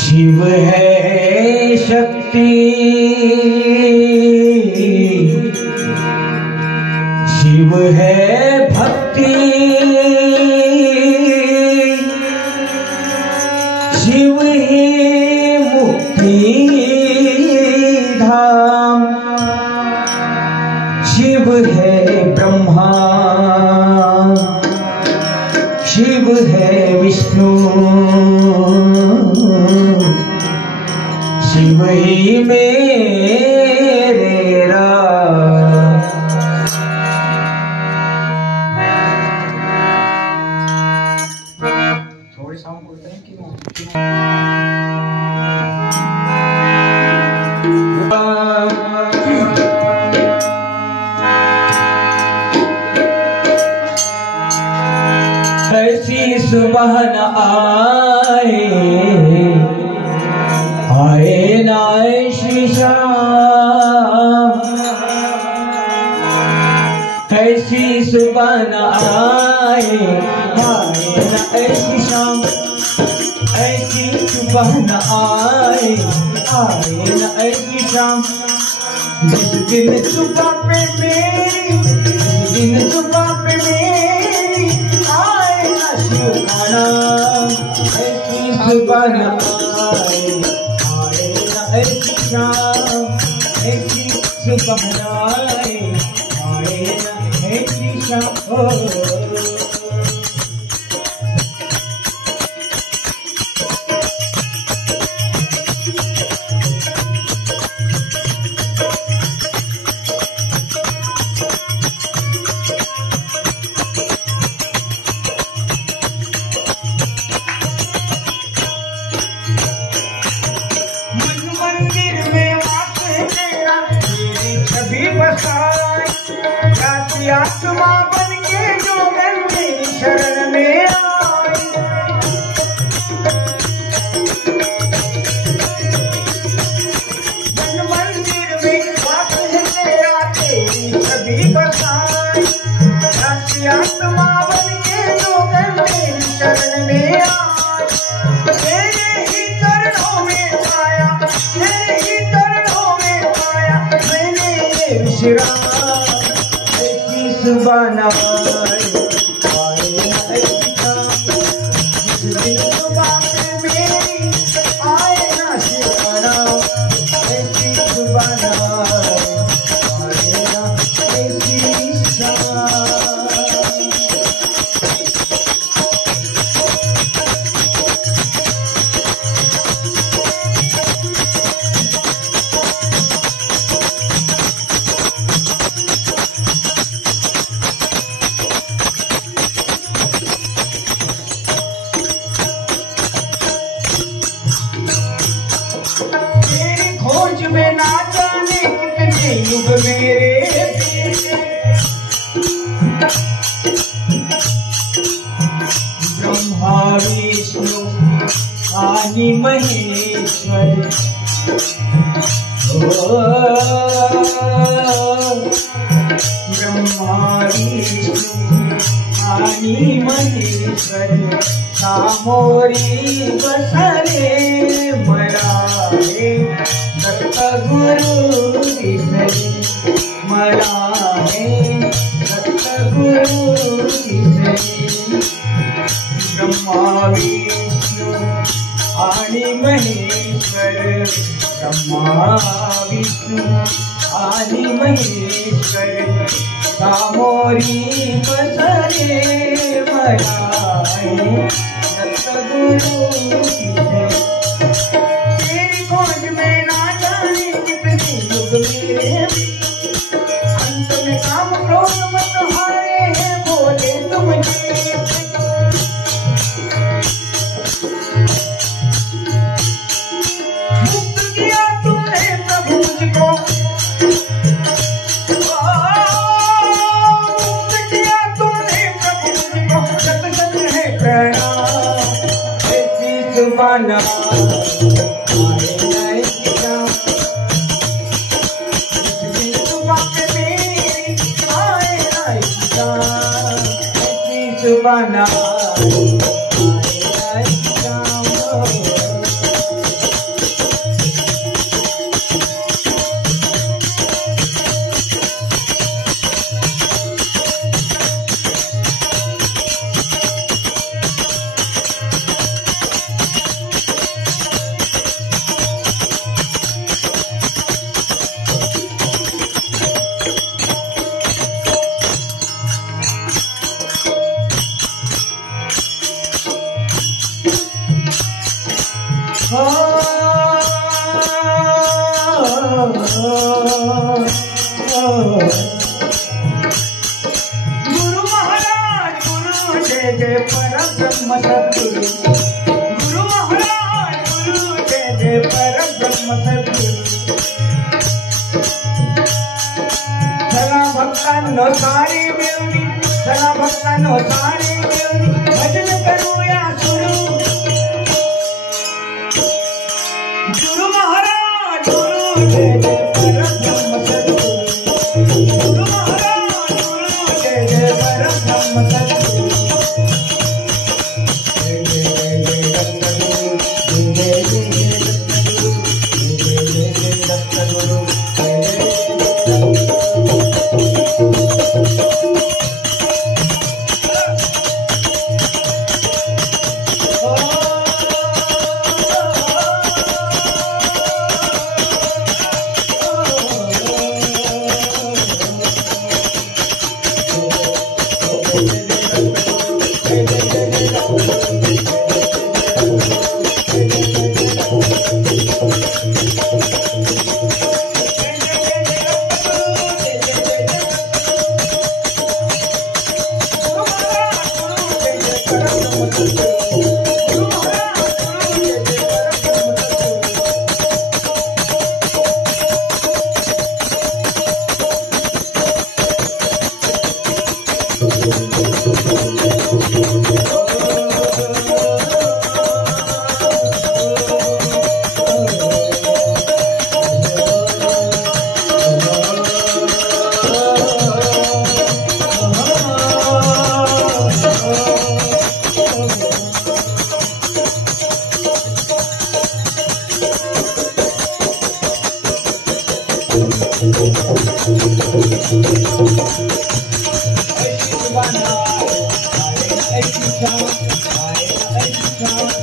शिव है शक्ति, शिव है भक्ति, शिव ही मुक्ति धाम, शिव है ब्रह्मा, शिव है विष्णु, शिव ही मेरे राम। थोड़ी साउंड बोलते हैं कि ऐसी सुबह न आए, आए ना ऐसी शाम, ऐसी सुबह न आए, आए ना ऐसी शाम, ऐसी सुबह न आए, आए ना ऐसी शाम, जिस दिन सुबह पे मेरी, जिस दिन सुबह पे मेरी आए ना शिव का नाम, ऐसी सुबह न आए, ऐसी शाम, ऐसी सुबह आए, आए ना ऐसी शाम। आत्मा बन के जो मेरी शरण में आई, मन मंदिर में वास है तेरा, तेरी छवि बसाई, आत्मा बन के जो मेरी शरण में आई, तेरे ही चरणों में पाया, तेरे ही चरणों में पाया मैंने ये विश्राम। सुबह न आए, आए ना ऐसी शाम, जिस दिन सुबह पे मेरी आए ना शिव का नाम, ऐसी सुबह न आए, आए ना ऐसी शाम। में ना जाने कितने युग मेरे ब्रह्मा विष्णु आदि महेश्वर, ब्रह्मा विष्णु आदि महेश्वर, सामोरी बसरे मराहे दत्त गुरु विसरे, मराहे दत्त गुरु विसरे, ब्रह्मा विष्णु आणि महेश्वर, ब्रह्मा महाविष्णू आणि महेश्वर सामोरी बसले मनाए सतगुरु तेरी खोज में ना जाने कितने युग मेरे अंत में काम क्रोध मत हारे हैं बोले तुम मुक्त किया तुमने प्रभु मुझको मुक्त किया तुमने प्रभु मुझको सत सत है प्रणाम ऐसी जुबाना Subhana गुरु महाराज गुरु जय जय परब्रह्म सद्गुरु गुरु महाराज गुरु जय जय परब्रह्म सद्गुरु सला भक्तांनो सारी मिळून सला भक्तांनो सारी मिळून भजन करूया सुरू गुरु महाराज गुरु जय जय परब्रह्म सद्गुरु गुरु महाराज गुरु जय जय परब्रह्म सद्गुरु जय जय जय दत्तगुरु जय जय जय दत्तगुरु जय जय I